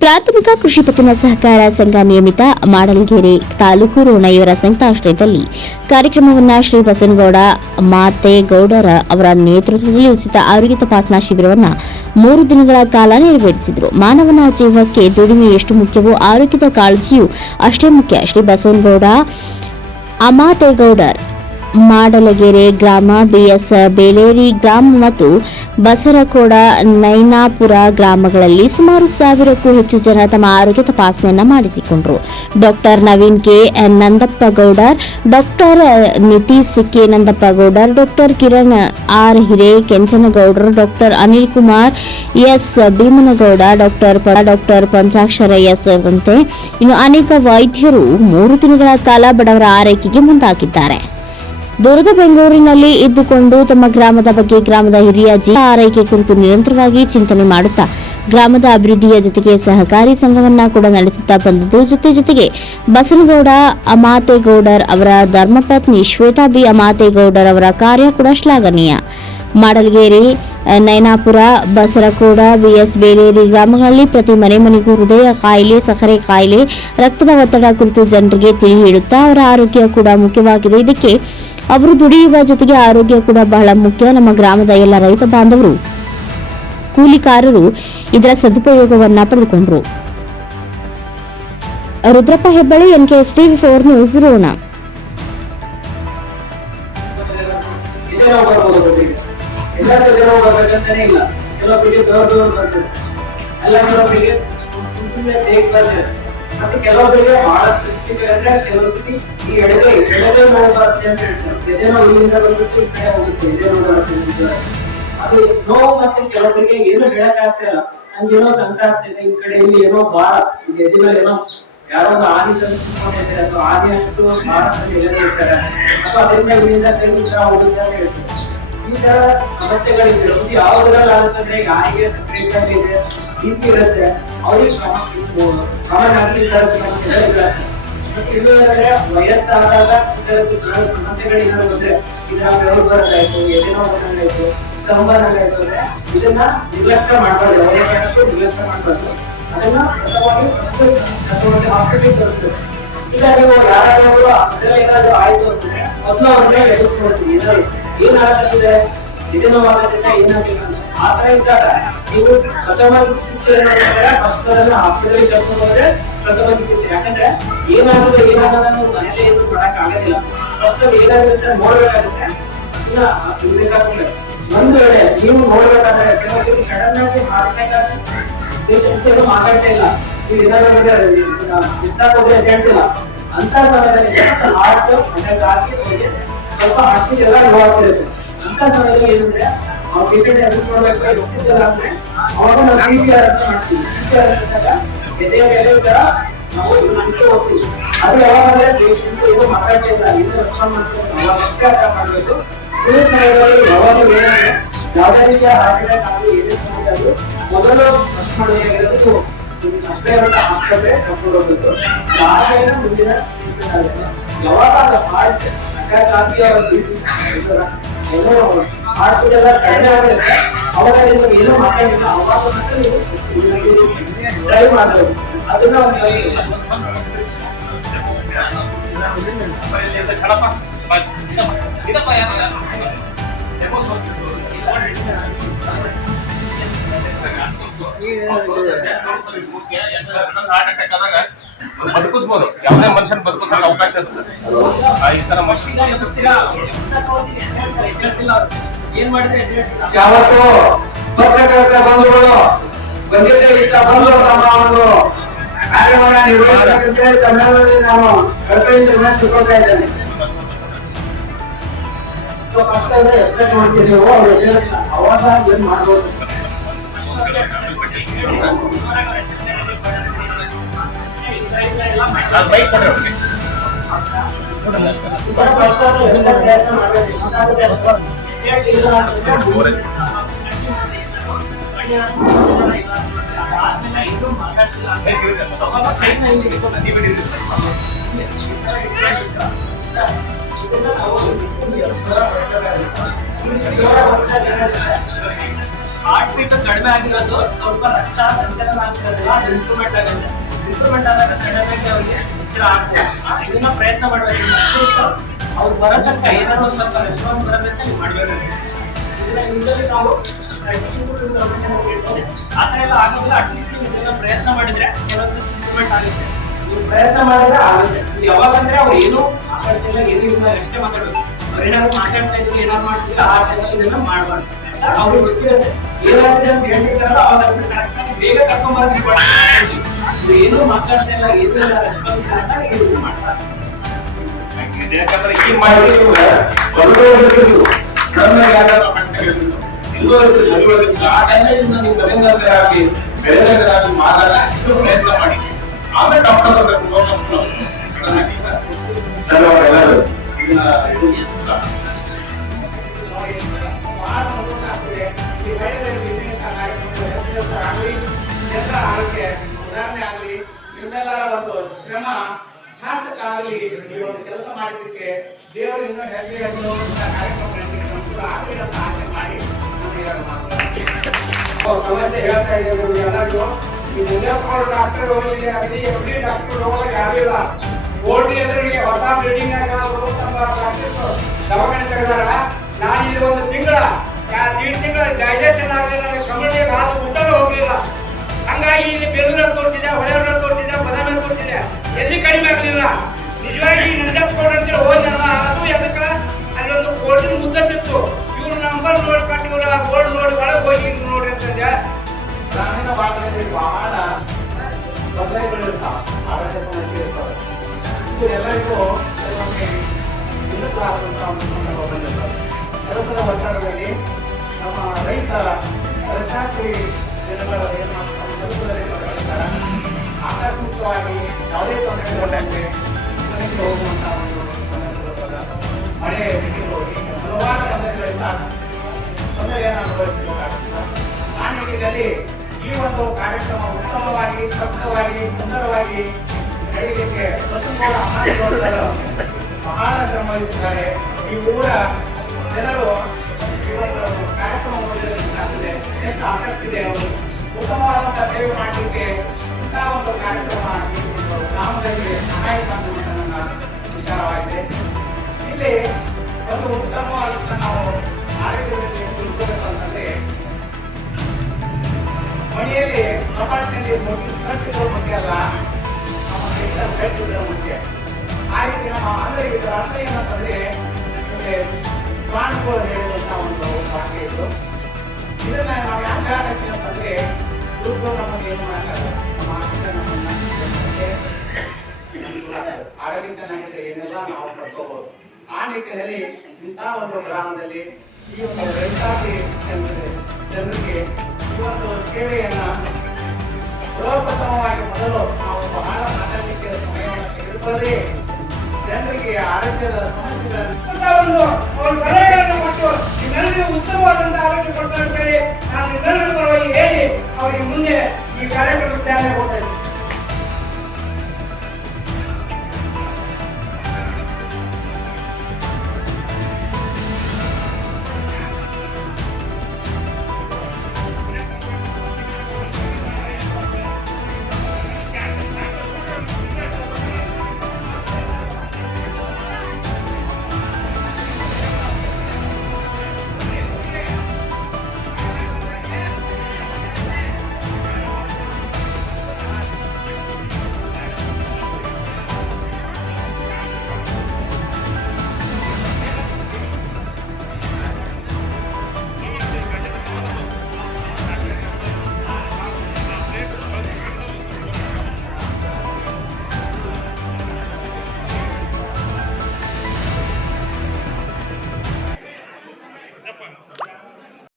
ಪ್ರಾಥಮಿಕ ಕೃಷಿ ಪತ್ತಿನ ಸಹಕಾರ ಸಂಘ ನಿಯಮಿತ ಮಾಡಲ್ಗೆರೆ ತಾಲೂಕು ರೋಣ ಇವರ ಸಂಯುಕ್ತಾಶ್ರಯದಲ್ಲಿ ಕಾರ್ಯಕ್ರಮವನ್ನು ಶ್ರೀ ಬಸನಗೌಡ ಮಾತೇಗೌಡರ ಅವರ ನೇತೃತ್ವದಲ್ಲಿ ಉಚಿತ ಆರೋಗ್ಯ ತಪಾಸಣಾ ಶಿಬಿರವನ್ನು ಮೂರು ದಿನಗಳ ಕಾಲ ನೆರವೇರಿಸಿದರು. ಮಾನವನ ಜೀವಕ್ಕೆ ದುಡಿಮೆ ಎಷ್ಟು ಮುಖ್ಯವೋ ಆರೋಗ್ಯದ ಕಾಳಜಿಯೂ ಅಷ್ಟೇ ಮುಖ್ಯ. ಶ್ರೀ ಬಸವನಗೌಡ ಅಮಾತೆಗೌಡರ್ ಮಾಡಲಗೆರೆ ಗ್ರಾಮ ಬಿಎಸ್ ಬೇಲೇರಿ ಗ್ರಾಮ ಮತ್ತು ಬಸರಕೋಡ ನೈನಾಪುರ ಗ್ರಾಮಗಳಲ್ಲಿ ಸುಮಾರು ಸಾವಿರಕ್ಕೂ ಹೆಚ್ಚು ಜನ ತಮ್ಮ ಆರೋಗ್ಯ ತಪಾಸಣೆಯನ್ನು ಮಾಡಿಸಿಕೊಂಡರು. Doctor Naveen K Nandappa Gowdar, doctor Nitish K Nandappa Gowdar, doctor Kiran R Hire Kenchanagowdar doctor Anil Kumar, S Bhimanagowda, doctor doctor Panchakshara S ಇನ್ನು ಅನೇಕ ವೈದ್ಯರು ಮೂರು ದಿನಗಳ ಕಾಲ ಬಡವರ ಆರೈಕೆಗೆ ಮುಂದಾಗಿದ್ದಾರೆ. ದೂರದ ಬೆಂಗಳೂರಿನಲ್ಲಿ ಇದ್ದುಕೊಂಡು ತಮ್ಮ ಗ್ರಾಮದ ಬಗ್ಗೆ ಗ್ರಾಮದ ಹಿರಿಯ ಜೀವ ಆರೈಕೆ ಕುರಿತು ನಿರಂತರವಾಗಿ ಚಿಂತನೆ ಮಾಡುತ್ತಾ ಗ್ರಾಮದ ಅಭಿವೃದ್ಧಿಯ ಜೊತೆಗೆ ಸಹಕಾರಿ ಸಂಘವನ್ನ ಕೂಡ ನಡೆಸುತ್ತಾ ಬಂದಿದ್ದು, ಜೊತೆ ಜೊತೆಗೆ ಬಸನಗೌಡ ಅಮಾತೆಗೌಡರ್ ಅವರ ಧರ್ಮಪತ್ನಿ ಶ್ವೇತಾ ಬಿ ಅಮಾತೆಗೌಡರ್ ಅವರ ಕಾರ್ಯ ಕೂಡ ಶ್ಲಾಘನೀಯ. ಮಾಡಲ್ಗೇರಿ ನಯನಾಪುರ ಬಸರಕೋಡ, ಬಿಎಸ್ ಬೇಲೇರಿ ಗ್ರಾಮಗಳಲ್ಲಿ ಪ್ರತಿ ಮನೆ ಮನೆಗೂ ಹೃದಯ ಕಾಯಿಲೆ, ಸಕ್ಕರೆ ಕಾಯಿಲೆ, ರಕ್ತದ ಒತ್ತಡ ಕುರಿತು ಜನರಿಗೆ ತಿಳಿ ಹೇಳುತ್ತಾ ಅವರ ಆರೋಗ್ಯ ಕೂಡ ಮುಖ್ಯವಾಗಿದೆ. ಇದಕ್ಕೆ ಅವರು ದುಡಿಯುವ ಜೊತೆಗೆ ಆರೋಗ್ಯ ಕೂಡ ಬಹಳ ಮುಖ್ಯ. ನಮ್ಮ ಗ್ರಾಮದ ಎಲ್ಲ ರೈತ ಬಾಂಧವರು, ಕೂಲಿಕಾರರು ಇದರ ಸದುಪಯೋಗವನ್ನ ಪಡೆದುಕೊಂಡರು. Rudrappa Hebballi, NKS TV four news, Ron. ಇದೇ ನಾವು ಬರ್ಬೇಕಂತಾನೆ ಇಲ್ಲ. ಕೆಲವೊಬ್ಬರಿಗೆ ದೂರ ದೂರ ಬರ್ತದೆ. ಅಲ್ಲ ಕೆಲವೊಬ್ಬರಿಗೆ ಸುಮ್ಮನೆ ಮತ್ತೆ ಕೆಲವೊಬ್ಬರಿಗೆ ಬಹಳಷ್ಟು ಸ್ಥಿತಿ ಅಂದ್ರೆ ಕೆಲವು ಈ ಎಡಗೈ ಎಡಗೈ ನೋವು ಅಂತ ಹೇಳ್ತಾರೆ. ಎದೆ ನೋವು ಇಲ್ಲಿಂದ ಬಂದ್ಬಿಟ್ಟು ಈ ಕಡೆ ಹೋಗುತ್ತೆ ಅದು ನೋವು ಮತ್ತೆ ಕೆಲವೊಬ್ಬರಿಗೆ ಏನು ಹೇಳಕ್ ಆಗ್ತಿಲ್ಲ ನಂಗೆ ಏನೋ ಸಂಕಟ ಆಗ್ತಿದೆ ಈ ಕಡೆ ಇಲ್ಲಿ ಏನೋ ಈಗ ಎದೆ ಮೇಲೆ ಏನೋ ಯಾರೋ ಆದಿ ತಂದುಕೊಂಡಿದ್ದಾರೆ ಅಥವಾ ಆದಿ ಅಷ್ಟು ಭಾರತದಲ್ಲಿ ಅಥವಾ ಅದರಿಂದ ಇಲ್ಲಿಂದ ಕೈ ಹೋಗುತ್ತೆ ಅಂತ ಹೇಳ್ತಾರೆ. ಈ ತರ ಸಮಸ್ಯೆಗಳಿದೆ. ಒಂದು ಯಾವ್ದ್ರಲ್ಲಿ ಗಾಯಿಗೆ ಈಗ ಆನೆಗೆ ಸಕ್ರಿಯ ಇದೆ ನಿಂತಿರುತ್ತೆ ಅವ್ರಿಗೆ ಸಮಸ್ಯೆಗಳಿಲ್ಲ ಮತ್ತೆ ಇದು ವಯಸ್ಸಾದಾಗ ಸಮಸ್ಯೆಗಳೇನಾದ್ರು ಬಂದ್ರೆ ಇದರ ಬೆವರು ಬರೋದಾಯ್ತು ಎದೆನೋ ಬಂದಂಗಾಯ್ತು ಸಂಬಂಧಾಯ್ತು ಅಂದ್ರೆ ಇದನ್ನ ನಿರ್ಲಕ್ಷ್ಯ ಮಾಡಬಾರ್ದು. ವಯಸ್ಸಾಗಷ್ಟು ನಿರ್ಲಕ್ಷ್ಯ ಮಾಡಬಾರ್ದು. ಅದನ್ನ ಪ್ರಥಮವಾಗಿ ಹಾಸ್ಪಿಟಲ್ ತರಿಸ್ಬೇಕು. ಇಲ್ಲ, ನೀವು ಯಾರಾದ್ರೂ ಅದ್ರಲ್ಲಿ ಏನಾದ್ರು ಆಯ್ತು ಅಂದ್ರೆ ಮೊದಲು ಅವ್ರನ್ನೇ ಎದುರಿಸ್ಕೊಳ್ತೀವಿ ಏನಾದ್ರು ಏನಾಗ್ತಿದೆ ಇದನ್ನು ಮಾಡೋದ್ರಿಂದ ಏನಾಗ್ತದೆ ಆ ತರ ಇದ್ದಾಗ ನೀವು ಪ್ರಥಮ ಚಿಕಿತ್ಸೆ ಫಸ್ಟ್ ಹಾಸ್ಪಿಟಲ್ ಕರ್ಕೊಂಡು ಹೋದ್ರೆ ಪ್ರಥಮ ಚಿಕಿತ್ಸೆ. ಯಾಕಂದ್ರೆ ಏನಾಗುತ್ತೆ ಏನಾಗಲ್ಲ ನೀವು ಮನೇಲಿ ಏನು ಮಾಡಕ್ ಆಗೋದಿಲ್ಲ. ಫಸ್ಟ್ ಏನಾಗುತ್ತೆ ನೋಡ್ಬೇಕಾಗುತ್ತೆ. ಇಲ್ಲ ತಿಳ್ಬೇಕಾಗುತ್ತೆ ಒಂದು ವೇಳೆ ನೀವು ನೋಡ್ಬೇಕಾದ್ರೆ ಕೆಲವೊಂದು ಸಡನ್ ಆಗಿ ಹಾರ್ಟ್ ಅಟ್ಯಾಕ್ ಏನು ಮಾತಾಡ್ತಾ ಇಲ್ಲ. ನೀವು ಬಿಡ್ಸಾಕ್ ಹೋದ್ರೆ ಹೇಳ್ತಿಲ್ಲ. ಅಂತ ಸಮಯದಲ್ಲಿ ಹಾರ್ಟ್ ಅಟ್ಯಾಕ್ ಆಗಿ ಸ್ವಲ್ಪ ಹಾರ್ಟಿಗೆ ಎಲ್ಲ ನೋವಾಗ್ತಿರುತ್ತೆ ಅಂತ ಸಮಯದಲ್ಲಿ ಏನಂದ್ರೆ, ಅವ್ರ ಪೇಷಂಟ್ ಎದುರಿಸ್ಕೊಳ್ಬೇಕು ಎದುರಿಸಿದ್ದಲ್ಲ ಅಂದ್ರೆ ಅವಾಗ ನಾವು ಸಿ ಅಂತ ಮಾಡ್ತೀವಿ. ಸಿ ಪಿ ಆರ್ ಎದೆಯ ಮೇಲೆ ನಾವು ಇದಕ್ಕೆ ಹೋಗ್ತೀವಿ ಆದ್ರೆ ಯಾವಾಗ ಪೇಷಂಟ್ ಏನು ಮಾತಾಡ್ತಾ ಇಲ್ಲ ಏನು ರೆಸ್ಪಾಂಡ್ ಮಾಡ್ತಾರೆ ಅವಾಗ ಮಾಡ್ಬೇಕು. ಈ ಸಮಯದಲ್ಲಿ ಯಾವಾಗಲೂ ಏನಂದ್ರೆ ಯಾವುದೇ ರೀತಿಯ ಹಾರ್ಟ್ ಆಗಲಿ ಏನೇ ಮೊದಲು ಫಸ್ಟ್ ಮಾಡಬೇಕಾಗಿರೋದು ಅಷ್ಟೇ ಅಂತ ಹಾಕ್ಕೊಂಡ್ರೆ ಕರ್ಕೊಂಡು ಮುಂದಿನ ಯಾವಾಗ ಹಾರ್ಟ್ ಅಟ್ಯಾಕ್ ಹಾರ್ಟ್ ಎಲ್ಲ ಕಡಿಮೆ ಆಗಿರುತ್ತೆ ಅವಾಗ ನೀವು ಏನು ಮಾತಾಡಿಲ್ಲ ಅವಾಗ ಟ್ರೈ ಮಾಡಬೇಕು ಅದನ್ನ ಒಂದು ಬದುಕಿಸ್ಬೋದು. ಯಾವುದೇ ಮನುಷ್ಯನ ಬದುಕಿಸೋಕೆ ಅವಕಾಶ ಈ ತರ ಮನುಷ್ಯ ಯಾವತ್ತು ಬಂಧುಗಳು ಬಂದಿದ್ದ ಇಷ್ಟ ಬಂದು ತಮ್ಮ ಒಂದು ಕಾರ್ಯವನ್ನ ನಿರ್ವಹಿಸಬೇಕಂತ ನಾನು ತಿಳ್ಕೊಳ್ತಾ ಇದ್ದೇನೆ. ಮಾಡ್ತೀವಿ ಅವ್ರು. ಅವಾಗ ಏನ್ ಮಾಡ್ಬೋದು? ಅದು ಬೈಕ್ ಕೊಡ್ರಿ ಅವ್ರಿಗೆ ಈ ತರ ಫಸ್ಟ್ ಅಂದ್ರೆ ಎಲ್ಲ ಪ್ರಯತ್ನ ಮಾಡ್ಬೇಕು. ಮಾತಾಡೋದೇ ಅಲ್ವಾ? ಎದ್ದೇಳ್ತಿಲ್ಲ ಅಂತಂದ್ರೆ ದೂರ ಆದ್ಮೇಲೆ ಇನ್ನೂ ಮಾತಾಡ್ತಿಲ್ಲ ಅಂತ ಬೈಕ್ ಇದೆ. ಅವಾಗ ಕೈನ ಹಿಂಗೆ ಹಿಡ್ಕೊಂಡು ನೀವು ಹಿಡೀರಿ. ಇದನ್ನ ನಾವು ಜ್ವರ ಬರ್ತದೆ. ಈ ಜ್ವರ ಬಂದಾಗ ಏನಾಗುತ್ತೆ? ಹಾರ್ಟ್ ಬೀಟ್ ಕಡಿಮೆ ಆಗಿರೋದು ಸ್ವಲ್ಪ ರಕ್ತ ಸಂಚಲನ ಆಗ್ತಿರೋದಿಲ್ಲ ಅದು ಇಂಪ್ರೂವ್ಮೆಂಟ್ ಆಗುತ್ತೆ ಇಂಪ್ರೂವ್ಮೆಂಟ್ ಆದಾಗ ಸಡನ್ ಆಗಿ ಅವ್ರಿಗೆ ಎಚ್ಚರ ಆಗ್ಬೋದು ಇದನ್ನ ಪ್ರಯತ್ನ ಮಾಡ್ಬೇಕು ಅವ್ರು ಬರೋ ತನಕ ಏನಾದ್ರು ಸ್ವಲ್ಪ ರೆಸ್ಪಾನ್ಸ್ ಬರೋದಂತ ನೀವು ಮಾಡಬೇಕು. ಇದನ್ನ ಯೂಶಲಿ ನಾವು ಆ ಥರ ಎಲ್ಲ ಆಗೋದಿಲ್ಲ ಅಟ್ಲೀಸ್ಟ್ ನೀವು ಇದನ್ನ ಪ್ರಯತ್ನ ಮಾಡಿದ್ರೆ ಕೆಲವೊಂದ್ಸತಿ ಆಗುತ್ತೆ. ನೀವು ಪ್ರಯತ್ನ ಮಾಡಿದ್ರೆ ಆಗುತ್ತೆ. ಯಾವಾಗ ಅವ್ರು ಏನು ಮಾತಾಡ್ತಿಲ್ಲ ಏನು ಇಲ್ಲ ಅಷ್ಟೇ ಮಾತಾಡೋದು ಅವ್ರು ಏನಾದ್ರು ಮಾತಾಡ್ತಾ ಇದ್ರು, ಏನಾದ್ರು ಮಾಡ್ತಿಲ್ಲ ಆ ಟೈಮಲ್ಲಿ ಇದನ್ನ ಮಾಡಬಾರ್ದು. ಅವ್ರಿಗೆ ಗೊತ್ತಿರುತ್ತೆ ಏನಾಗುತ್ತೆ ಅಂತ ಅವಾಗ ಅದನ್ನ ಬೇಗ ಕರ್ಕೊಂಡ್ಬರೋದು ಇವ್ರು ಏನು ಮಾತಾಡ್ತಾ ಇಲ್ಲ ರೆಸ್ಪಾನ್ಸ್ ಮಾಡ್ತಾರೆ ಯಾಕಂದ್ರೆ ಈ ಮಾಹಿತಿ ಎಲ್ಲೋ ಇರ್ತದೆ ಎಲ್ಲೋ ಇರ್ತದೆ ಆ ಟೈಮಲ್ಲಿ ನೀವು ಬೆಳೆಗಾರರಾಗಿ ಬೆಳೆಗಾರರಾಗಿ ಮಾತಾಡ ಇದು ಪ್ರಯತ್ನ ಮಾಡಿ ಆಮೇಲೆ ಡಾಕ್ಟರ್ ಆರೋಗ್ಯ ಸುಧಾರಣೆ ಆಗಲಿ ನಿಮ್ಮೆಲ್ಲರ ಒಂದು ಶ್ರಮ ಸಾರ್ಥಕ ಆಗಲಿ ಈ ಒಂದು ಕೆಲಸ ಮಾಡಿದ್ದಕ್ಕೆ ದೇವರು ಇನ್ನೂ ಕಾರ್ಯಕ್ರಮಗಳಿಗೆ ಅನುಕೂಲ ಆಗಲಿ ಅಂತ ಆಸೆ ಮಾಡಿ ಸಮಸ್ಯೆ ಹೇಳ್ತಾ ಇದ್ದೇವೆ ನಿಮ್ಗೆ ಎಲ್ಲರಿಗೂ. ಈ ಡಾಕ್ಟರ್ ಹೋಗಲಿ ಆಗಲಿ ಎಫ್ ಡಿ ಡಾಕ್ಟರ್ ಹೋಗಲಿ ಆಗಲಿಲ್ಲ ಓಲ್ಡ್ ಎದುರಿಗೆ ಹೊಸ ಬಿಲ್ಡಿಂಗ್ ದವಾಖಾನೆ ತೆಗೆದಾರ. ನಾನು ಇಲ್ಲಿ ಒಂದು ತಿಂಗಳ ಎರಡು ತಿಂಗಳ ಡೈಜೆಷನ್ ಆಗಲಿಲ್ಲ ಕಮಿಟಿಗೆ ಹಾಲು ಊಟನೂ ಹೋಗಲಿಲ್ಲ. ಒತ್ತಡದಲ್ಲಿ ನಮ್ಮ ರೈತ ರಚನಾತ್ರಿ ಜನಗಳ ತೊಂದರೆ ತೊಂದರೆಗಳಿಂದ ಈ ಒಂದು ಕಾರ್ಯಕ್ರಮ ಉತ್ತಮವಾಗಿ ಸ್ಪಷ್ಟವಾಗಿ ಸುಂದರವಾಗಿ ನಡೆಯಲಿಕ್ಕೆ ಪ್ರತಿಕೂಲ ಅಮಾಯಕರು ಬಹಳ ಶ್ರಮ ಈ ಊರ ಜನರು ಇವತ್ತು ಕಾರ್ಯಕ್ರಮದಲ್ಲಿ ಎಷ್ಟು ಆಸಕ್ತಿ ಇದೆ ಅವರು ಉತ್ತಮವಾದಂತಹ ಸೇವೆ ಮಾಡಲಿಕ್ಕೆ ಇಂತಹ ಒಂದು ಕಾರ್ಯಕ್ರಮ ಗ್ರಾಮದಲ್ಲಿ ಅನ್ನುವಂಥ ನನ್ನ ವಿಚಾರವಾಗಿದೆ ಇಲ್ಲಿ ಒಂದು ಉತ್ತಮವಾದಂತಹ ನಾವು ಆರೋಗ್ಯದಲ್ಲಿ ತಿಳ್ಕೋಬೇಕು ಅಂತಂದ್ರೆ ಮನೆಯಲ್ಲಿ ಪ್ರಪಂಚದಲ್ಲಿ ಖರ್ಚುಗಳು ಖರ್ಚುಗಳು ಮುಖ್ಯ ಆ ರೀತಿ ನಮ್ಮ ಅಂದ್ರೆ ಇದರ ಅರ್ಥ ಏನಂತಂದ್ರೆ ನಿಮಗೆ ಸ್ವಾಮಿಗಳು ಹೇಳುವಂತ ಒಂದು ವಾಕ್ಯ ಇದು. ಇದನ್ನ ನಾವು ಯಾಕೆ ಬಗ್ಗೆ ಅಂತಂದ್ರೆ ದುಡ್ಡು ನಮಗೆ ಏನು ಮಾಡಲ್ಲ ನಮ್ಮ ಆರೋಗ್ಯ ನಮ್ಮನ್ನ ಆರೋಗ್ಯ ಚೆನ್ನಾಗಿದೆ ಏನೆಲ್ಲ ನಾವು ಪಡ್ಕೋಬಹುದು ಆ ನಿಟ್ಟಿನಲ್ಲಿ ಇಂತಹ ಒಂದು ಗ್ರಾಮದಲ್ಲಿ ಈ ಒಂದು ರೈತಾಪಿ ಜನರಿಗೆ ಈ ಒಂದು ಸೇವೆಯನ್ನ ಸರ್ವಪ್ರಥಮವಾಗಿ ಮೊದಲು ಜನರಿಗೆ ಆರೋಗ್ಯದ ಸಮಸ್ಯೆಗಳನ್ನು ಅವರು ಸಲಹೆಗಳನ್ನು ಕೊಟ್ಟು ನಿಮ್ಮೆಲ್ಲರಿಗೂ ಉತ್ತಮವಾದಂತಹ ಆರೋಗ್ಯ ಕೊಡ್ತಾ ನಾನು ಪರವಾಗಿ ಹೇಳಿ ಅವರಿಗೆ ಮುಂದೆ ಈ ಕಾರ್ಯಕ್ರಮ ತಯಾರಿ ಹೋಗ್ತಾ ಇದ್ದೀನಿ.